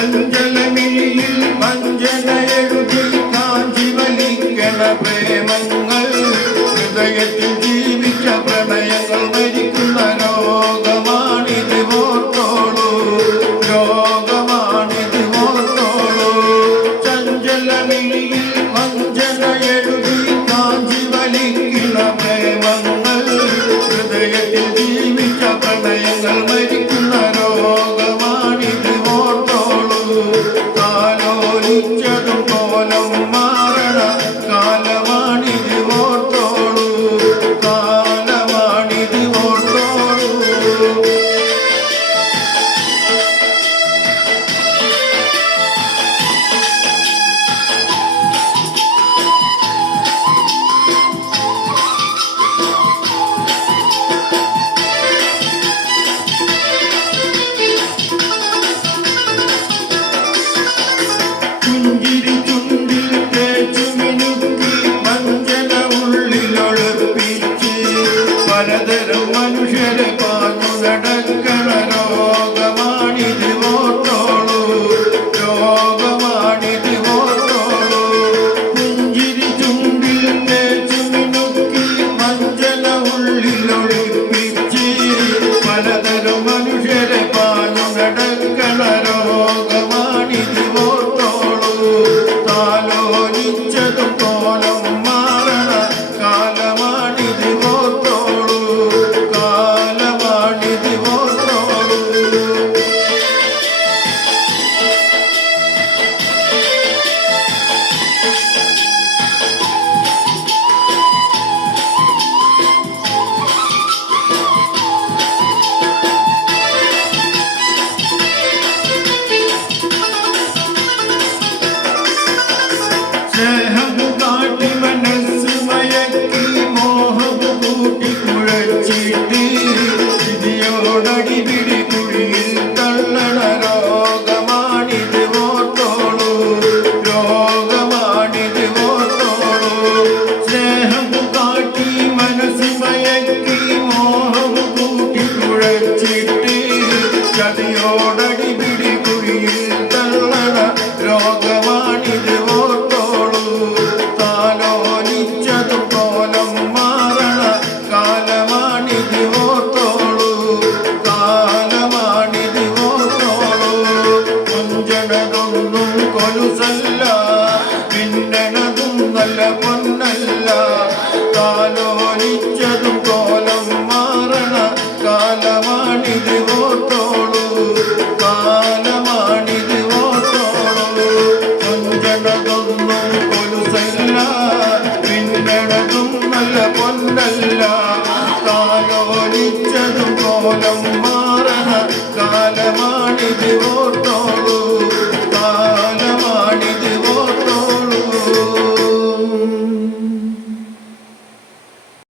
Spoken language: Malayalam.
ചഞ്ചലമിഴിയിൽ വഞ്ചന എഴുതി കാഞ്ചി വലിക്കണ പ്രേമങ്ങൾ ഹൃദയത്തിൽ ജീവിച്ച പ്രണയങ്ങൾ മരിക്കുന്ന രോഗമാണിത് ഓർത്തോളൂ രോഗമാണിത് ഓർത്തോളൂ ചഞ്ചലമിഴിയിൽ വഞ്ചന എഴുതി കാഞ്ചി വലിക്കണ പ്രേമങ്ങൾ ഹൃദയത്തിൽ ജീവിച്ച പ്രണയങ്ങൾ മരിക്കുന്ന രോഗമാണിത് ഓർത്തോളൂ കാലോലിച്ചതും കോലം മാറണ കാലമാണിത് ഓർത്തോളൂ കാലമാണിത് ഓർത്തോളൂ പുഞ്ചിരി ചുണ്ടിൽ തേച്ചു മിനുക്കി വഞ്ചന ഉള്ളിലൊളിപ്പിച്ച് പലതരം മനുഷ്യരെ പാഞ്ഞു നടക്കണ രോഗമാണിത് ഓർത്തോളൂ രോഗമാണിത് ഓർത്തോളൂ പുഞ്ചിരി ചുണ്ടിൽ തേച്ചു മിനുക്കി വഞ്ചന ഉള്ളിലൊളിപ്പിച്ച് പലതരം മനുഷ്യരെ പാഞ്ഞു നടക്കണ രോഗമാണിത് ഓർത്തോളൂ കാലോലിച്ചതും കോലം മാറണ കാലമാണിത് ഓർത്തോളൂ കാലമാണിത് ഓർത്തോളൂ സ്നേഹം കാട്ടി മനസ്സ് മയക്കി മോഹം കൂട്ടി കുഴച്ചിട്ട് ഇതിയോടടി പിടി കുഴിയിൽ തള്ളണ രോഗമാണിത് ഓർത്തോളൂ രോഗമാണിത് ഓർത്തോളൂ സ്നേഹം കാട്ടി മനസ്സ് മയക്കി മോഹം കൂട്ടി കുഴച്ചിട്ട് ചതിയോടടി പിടി കുഴിയിൽ തള്ളണ രോഗമാണിത് ഓർത്തോളൂ കാലോലിച്ചതും കോലം മാറണ കാലമാണിത് ഓർത്തോളൂ കാലമാണിത് ഓർത്തോളൂ കൊഞ്ചണതൊന്നും കൊലുസല്ല പിന്നണതും നല്ല പൊന്നല്ല കാലോലിച്ചതും കോലം മാറണ കാലമാണിത് ഓർത്തോളൂ കാലമാണിത് ഓർത്തോളൂ കൊഞ്ചണതൊന്നും കൊലുസല്ല പിന്നണതും നല്ല പൊന്നല്ല കാലോലിച്ചതും കോലം മാറണ കാലമാണിത്